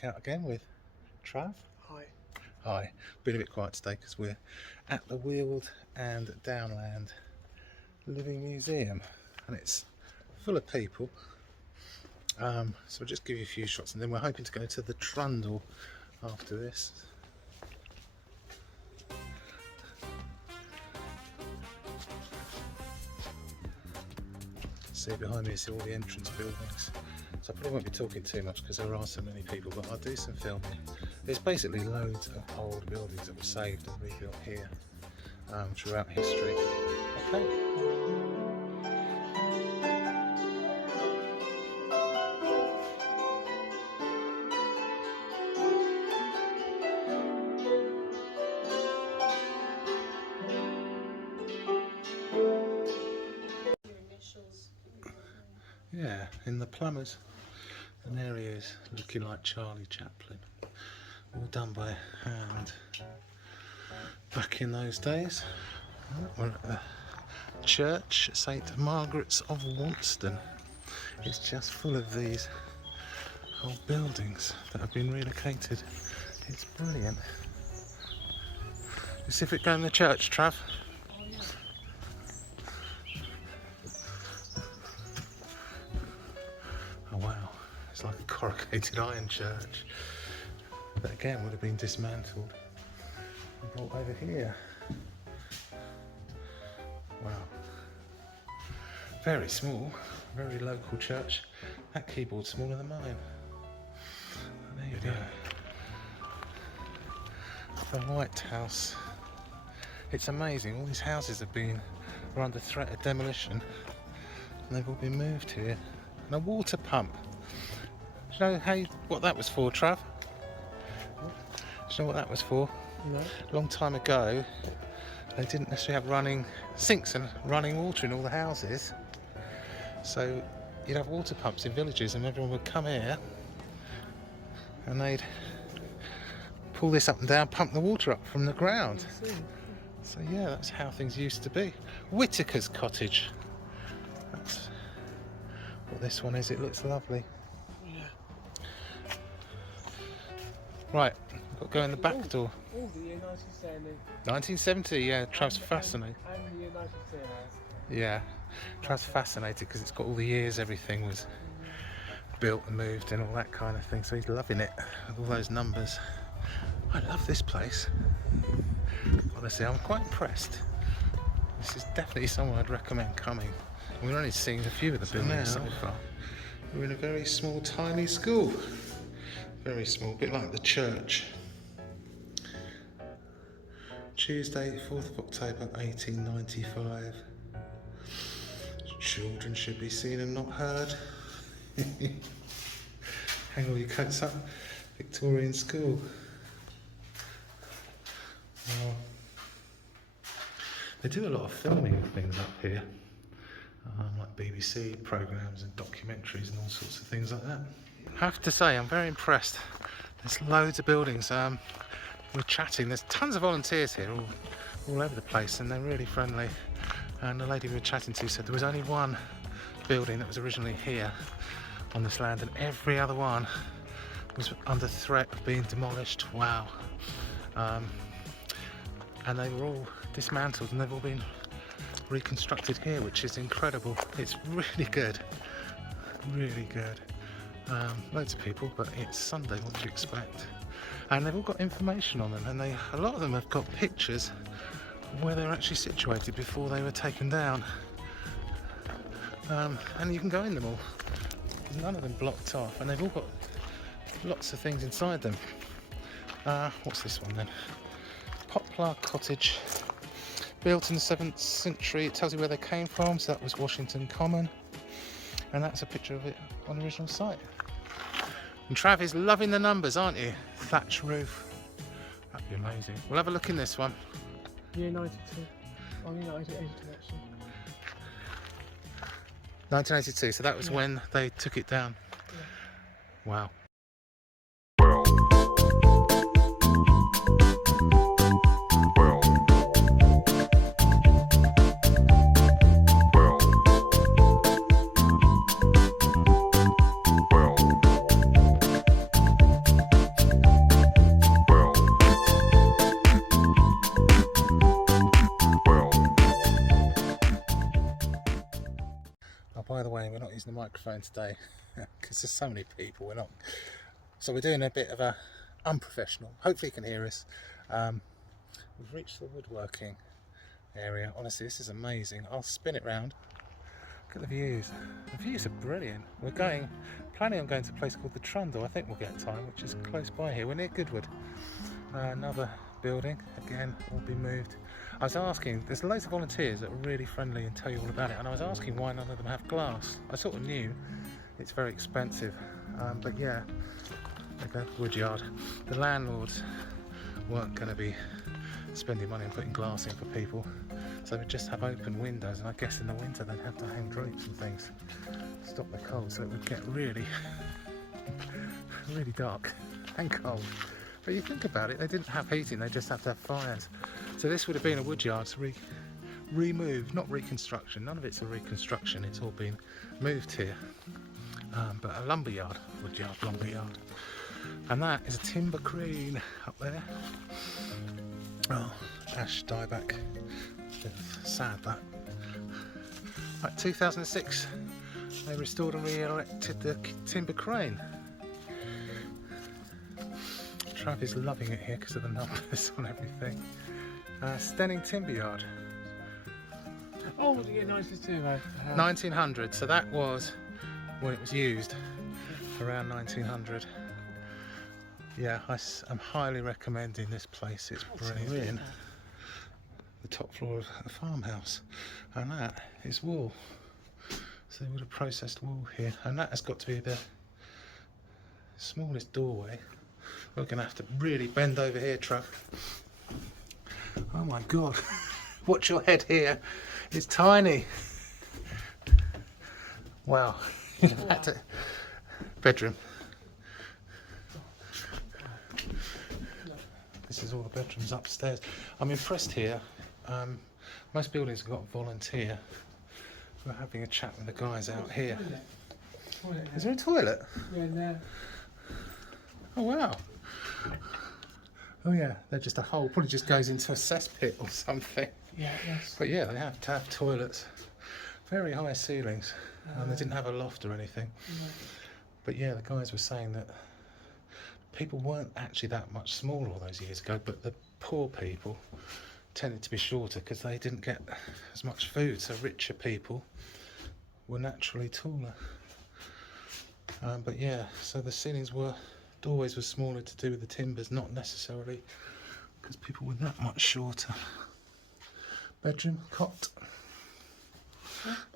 back out again with Trav. Hi. Hi. Been a bit quiet today because we're at the Weald Downland Living Museum and it's full of people. So I'll just give you a few shots and then we're hoping to go to the Trundle after this. See behind me, see all the entrance buildings. So I probably won't be talking too much because there are so many people, but I'll do some filming. There's basically loads of old buildings that were saved and rebuilt here throughout history. Okay. Yeah, in the plumbers, an area is looking like Charlie Chaplin, all done by hand back in those days. We're at the church, St Margaret's of Wonston. It's just full of these old buildings that have been relocated. It's brilliant. You see if it go in the church, Trav? Oh wow, it's like a corrugated iron church that again would have been dismantled and brought over here. Wow, very small, very local church. That keyboard's smaller than mine. There you go. The White House. It's amazing, all these houses are under threat of demolition and they've all been moved here. And a water pump. Do you know what that was for, Trav? Do you know what that was for? No. A long time ago, they didn't necessarily have running sinks and running water in all the houses. So you'd have water pumps in villages and everyone would come here and they'd pull this up and down, pump the water up from the ground. So yeah, that's how things used to be. Whitaker's cottage. That's what this one is. It looks lovely. Yeah. Right, got to go in the back door. Oh, the year 1970. 1970, yeah, Trav's fascinated. And the year 1970. Yeah, Trav's fascinated because it's got all the years everything was built and moved and all that kind of thing. So he's loving it with all those numbers. I love this place. Honestly, I'm quite impressed. This is definitely somewhere I'd recommend coming. We've only seen a few of the buildings so far. We're in a very small, tiny school. Very small, a bit like the church. Tuesday, 4th of October, 1895. Children should be seen and not heard. Hang all your coats up. Victorian school. Well, they do a lot of filming of things up here. Like BBC programmes and documentaries and all sorts of things like that. I have to say, I'm very impressed. There's loads of buildings. We're chatting, there's tons of volunteers here all over the place and they're really friendly. And the lady we were chatting to said there was only one building that was originally here on this land and every other one was under threat of being demolished. Wow. And they were all dismantled and they've all been reconstructed here, which is incredible. It's really good, really good. Loads of people, but it's Sunday, what do you expect? And they've all got information on them, and a lot of them have got pictures of where they're actually situated before they were taken down. And you can go in them all. There's none of them blocked off, and they've all got lots of things inside them. What's this one then? Poplar Cottage. Built in the 7th century, it tells you where they came from, so that was Washington Common. And that's a picture of it on the original site. And Trav is loving the numbers, aren't you? Thatch roof. That'd be amazing. We'll have a look in this one. Year 92. Oh, yeah, 1982 actually. 1982, so that was when they took it down. Yeah. Wow. by the way, we're not using the microphone today because there's so many people. So we're doing a bit of a unprofessional. Hopefully you can hear us. We've reached the woodworking area. Honestly, this is amazing. I'll spin it round. Look at the views. The views are brilliant. We're planning on going to a place called the Trundle. I think we'll get time, which is close by here. We're near Goodwood. Another building, again, will be moved. I was asking, there's loads of volunteers that are really friendly and tell you all about it, and I was asking why none of them have glass. I sort of knew it's very expensive, but yeah, okay, Woodyard. The landlords weren't going to be spending money on putting glass in for people, so they would just have open windows, and I guess in the winter they'd have to hang drapes and things to stop the cold, so it would get really, really dark and cold. But you think about it, they didn't have heating, they just have to have fires. So this would have been a woodyard removed, not reconstruction. None of it's a reconstruction, it's all been moved here. But a lumberyard, woodyard, lumberyard. And that is a timber crane up there. Oh, ash dieback. Bit sad that. Like 2006, they restored and re-erected the timber crane. Trav is loving it here because of the numbers on everything. Stenning Timber Yard. Oh, yeah, nice too, mate. 1900, so that was when it was used, around 1900. Yeah, I'm highly recommending this place, it's brilliant. The top floor of a farmhouse, and that is wool. So they would have processed wool here, and that has got to be the smallest doorway. We're going to have to really bend over here, Trav. Oh my god, watch your head here, it's tiny. Wow, bedroom. This is all the bedrooms upstairs. I'm impressed here. Most buildings have got a volunteer. We're having a chat with the guys out here. Is there a toilet? Yeah, there. Oh wow. Oh yeah, they're just a hole, probably just goes into a cesspit or something. Yeah, yes. But yeah, they have to have toilets. Very high ceilings. They didn't have a loft or anything. But yeah, the guys were saying that people weren't actually that much smaller all those years ago, but the poor people tended to be shorter because they didn't get as much food, so richer people were naturally taller. But yeah, so the doorways were smaller to do with the timbers, not necessarily because people were that much shorter. Bedroom, cot.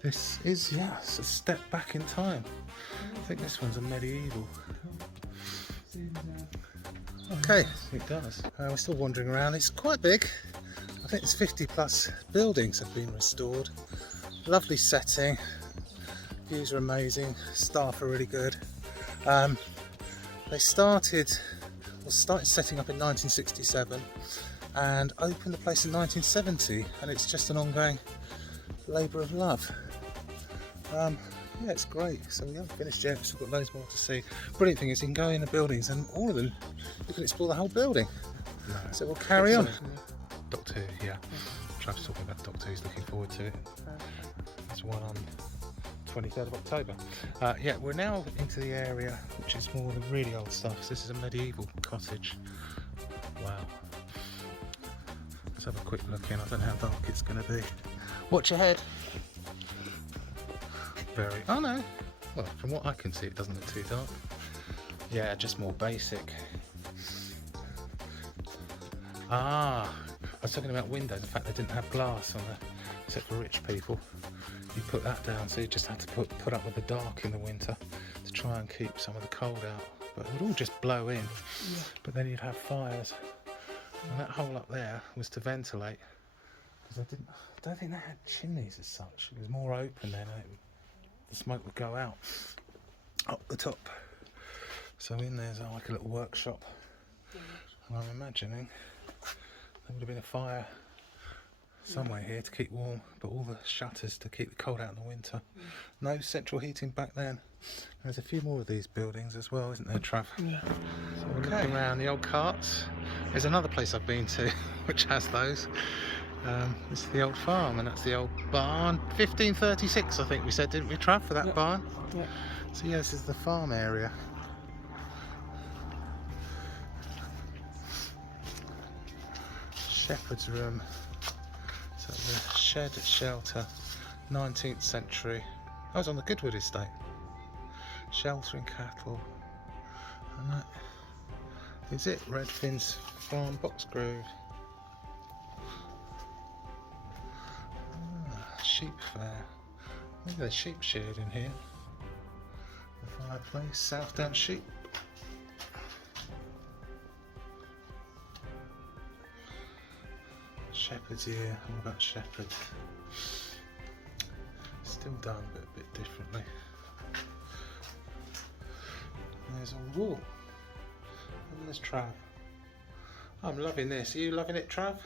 This is, yeah, it's a step back in time. I think this one's a medieval. Okay, it does. We're still wandering around. It's quite big. I think it's 50 plus buildings have been restored. Lovely setting. Views are amazing. Staff are really good. They started setting up in 1967 and opened the place in 1970, and it's just an ongoing labour of love. Yeah, it's great. So we haven't finished yet, we've still got loads more to see. Brilliant thing is you can go in the buildings and all of them, you can explore the whole building. No. So we'll carry on. Doctor Who, yeah. Trav's talking about Doctor Who's looking forward to it. There's one on 23rd of October. Yeah, we're now into the area which is more the really old stuff. So this is a medieval cottage. Wow. Let's have a quick look in. I don't know how dark it's going to be. Watch your head. Oh no, well from what I can see it doesn't look too dark. Yeah, just more basic. I was talking about windows. In fact, they didn't have glass on there, except for rich people. You put that down, so you just had to put up with the dark in the winter to try and keep some of the cold out. But it would all just blow in. Yeah. But then you'd have fires, and that hole up there was to ventilate. Because I don't think they had chimneys as such. It was more open then. The smoke would go out up the top. So in there's like a little workshop, and I'm imagining there would have been a fire somewhere here to keep warm, but all the shutters to keep the cold out in the winter. No central heating back then. There's a few more of these buildings as well, isn't there, Trav? Yeah. So we're looking around the old carts. There's another place I've been to which has those. This is the old farm, and that's the old barn. 1536, I think we said, didn't we, Trav, for that barn? Yeah. So yeah, this is the farm area. Shepherd's room. So the shed shelter, 19th century. I was on the Goodwood estate. Sheltering cattle. And that is it. Redfin's farm, Boxgrove. Sheep fair. Maybe there's sheep sheared in here. The fireplace, Southdown sheep. Shepherd's ear, all about shepherd. Still done, but a bit differently. And there's a wall. And there's Trav. I'm loving this. Are you loving it, Trav?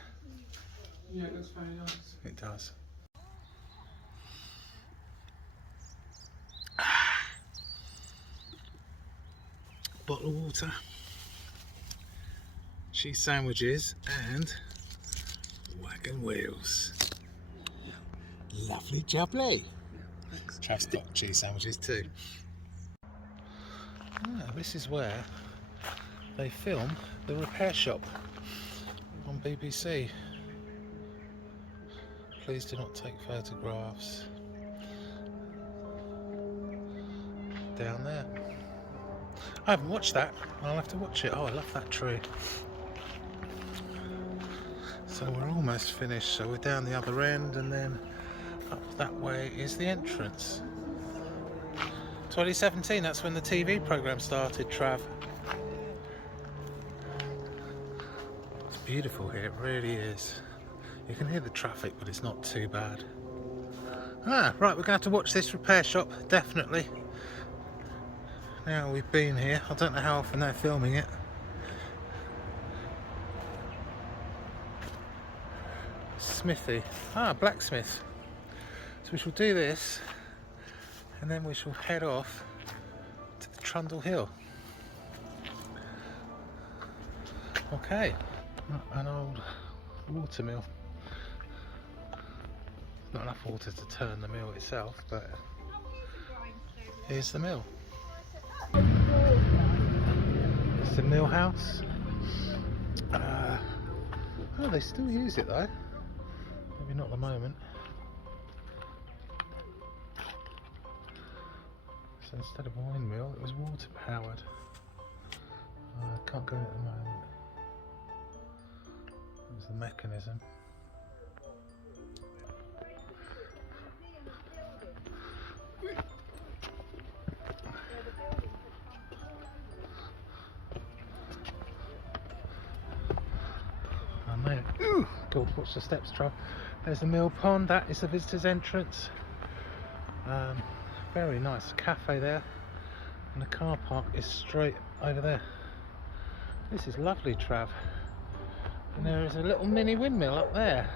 Yeah, it looks very nice. It does. Bottle of water, cheese sandwiches, and wagon wheels. Lovely jubbly. Trav's got cheese sandwiches too. This is where they film The Repair Shop on BBC. Please do not take photographs. Down there. I haven't watched that. I'll have to watch it. Oh, I love that tree. So we're almost finished. So we're down the other end, and then up that way is the entrance. 2017, that's when the TV programme started, Trav. It's beautiful here, it really is. You can hear the traffic, but it's not too bad. Right, we're going to have to watch this repair shop, definitely. Now we've been here, I don't know how often they're filming it. Smithy. Blacksmith. So we shall do this, and then we shall head off to the Trundle Hill. Okay. An old water mill. Not enough water to turn the mill itself, but here's the mill. It's the mill house. They still use it though. Maybe not at the moment. So instead of windmill, it was water powered. Can't go in at the moment. There's the mechanism. Ooh, God, watch the steps, Trav. There's the mill pond, that is the visitor's entrance. Very nice cafe there, and the car park is straight over there. This is lovely, Trav. And there is a little mini windmill up there.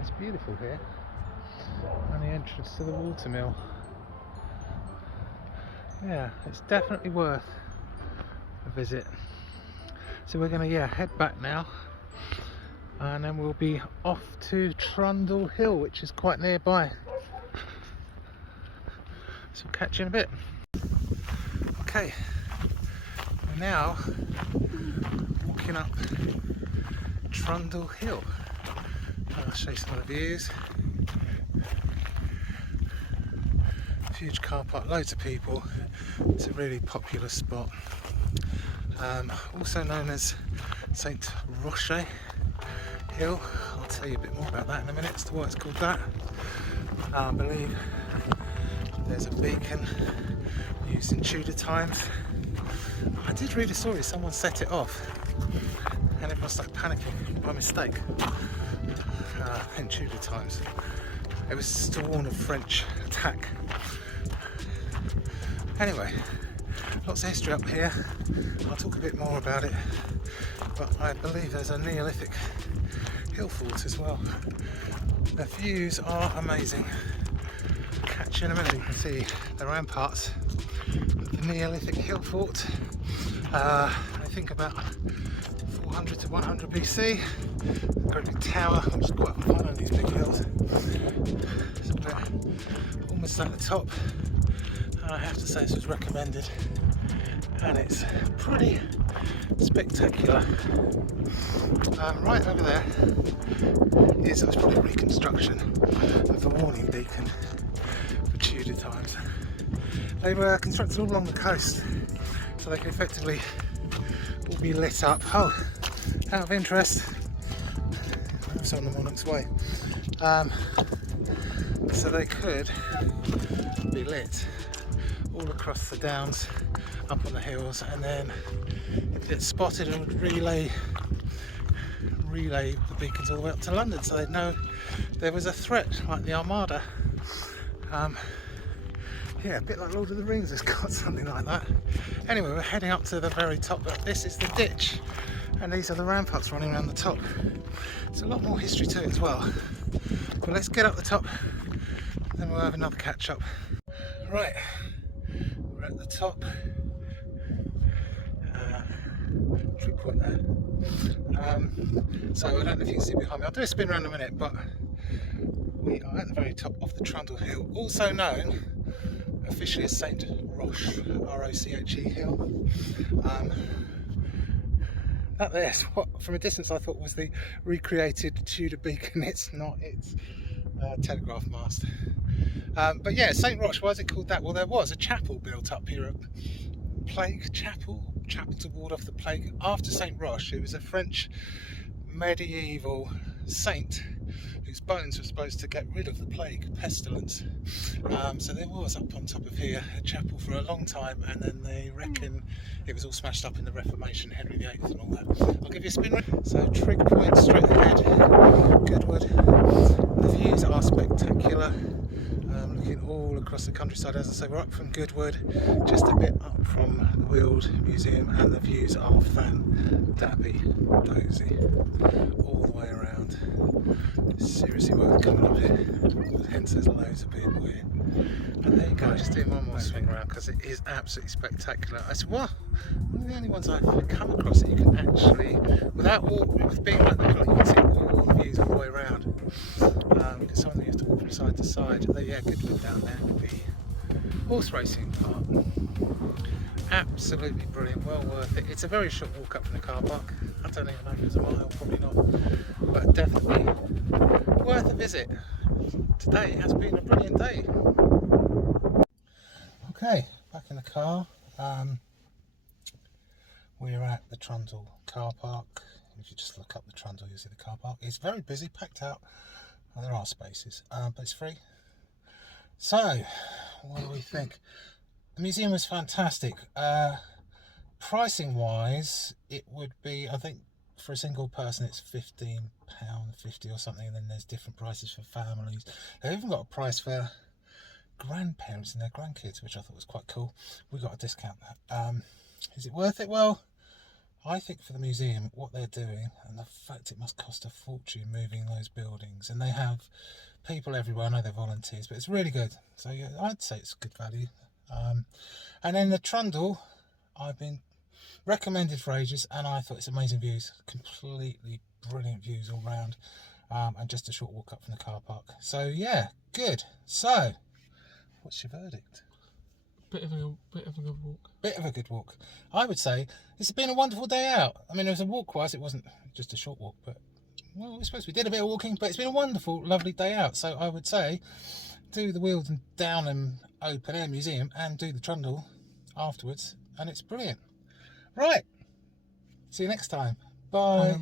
It's beautiful here. And the entrance to the water mill. Yeah, it's definitely worth a visit. So we're going to head back now, and then we'll be off to Trundle Hill, which is quite nearby. So we'll catch you in a bit. Okay, we're now walking up Trundle Hill. I'll show you some of the views. Huge car park, loads of people. It's a really popular spot. Also known as Saint Roche Hill. I'll tell you a bit more about that in a minute as to why it's called that. I believe there's a beacon used in Tudor times. I did read a story, someone set it off and everyone started panicking by mistake in Tudor times. It was to warn of French attack. Anyway, lots of history up here. I'll talk a bit more about it, but I believe there's a Neolithic hill fort as well. The views are amazing. Catch you in a minute. You can see the ramparts of the Neolithic hill fort. I think about 400 to 100 BC. great big tower, which is quite fun on these big hills. So we're almost at the top, and I have to say this was recommended, and it's pretty spectacular. Right over there is probably a reconstruction of the warning beacon for Tudor times. They were constructed all along the coast, so they could effectively all be lit up. Oh, out of interest, I'm on the Monarch's Way. So they could be lit all across the downs, up on the hills, and then if it's spotted, it would relay the beacons all the way up to London, so they'd know there was a threat, like the Armada. Yeah, a bit like Lord of the Rings has got something like that. Anyway, we're heading up to the very top, but this is the ditch, and these are the ramparts running around the top. There's a lot more history to it as well. But let's get up the top, then we'll have another catch up. Right, we're at the top. Tree point there. So I don't know if you can see behind me. I'll do a spin around in a minute, but we are at the very top of the Trundle Hill, also known officially as Saint Roche, R-O-C-H-E Hill. That there's what from a distance I thought was the recreated Tudor beacon. It's not, it's a telegraph mast. But yeah, Saint Roche, why is it called that? Well, there was a chapel built up here, a plague chapel to ward off the plague. After Saint Roche, it was a French medieval saint whose bones were supposed to get rid of the plague, pestilence. So there was up on top of here a chapel for a long time, and then they reckon it was all smashed up in the Reformation, Henry VIII and all that. I'll give you a spin round. So Trig Point straight ahead, Goodwood. The views are spectacular. Looking all across the countryside. As I say, we're up from Goodwood, just a bit up from the Weald Museum, and the views are fan-dabby-dozy all the way around. Seriously worth coming up here, hence there's loads of people here. And there you go, just doing one more swing around because it is absolutely spectacular. It's one of the only ones I've come across that you can actually, without with being like the middle, you can see all the views all the way around. Because some of them you have to walk from side to side. Yeah, Weald Downland would be horse racing park. Absolutely brilliant, well worth it. It's a very short walk up from the car park. I don't even know if it's a mile, probably not, but definitely worth a visit. Today has been a brilliant day. Okay, back in the car. We're at the Trundle car park. If you just look up the Trundle, you'll see the car park. It's very busy, packed out. There are spaces, but it's free. So, what do we think? The museum was fantastic. Pricing wise, it would be, I think for a single person it's £15.50 or something, and then there's different prices for families. They've even got a price for grandparents and their grandkids, which I thought was quite cool. We got a discount that. Is it worth it? Well, I think for the museum, what they're doing, and the fact it must cost a fortune moving those buildings, and they have people everywhere. I know they're volunteers, but it's really good. So yeah, I'd say it's good value. And then the Trundle, I've been recommended for ages, and I thought it's amazing views, completely brilliant views all round, and just a short walk up from the car park. So yeah, good. So, what's your verdict? Bit of a good walk. Bit of a good walk. I would say it's been a wonderful day out. I mean, it was a walk-wise, it wasn't just a short walk, but well, I suppose we did a bit of walking, but it's been a wonderful, lovely day out. So I would say do the Weald Downland Open Air Museum and do the Trundle afterwards, and it's brilliant. Right, see you next time. Bye.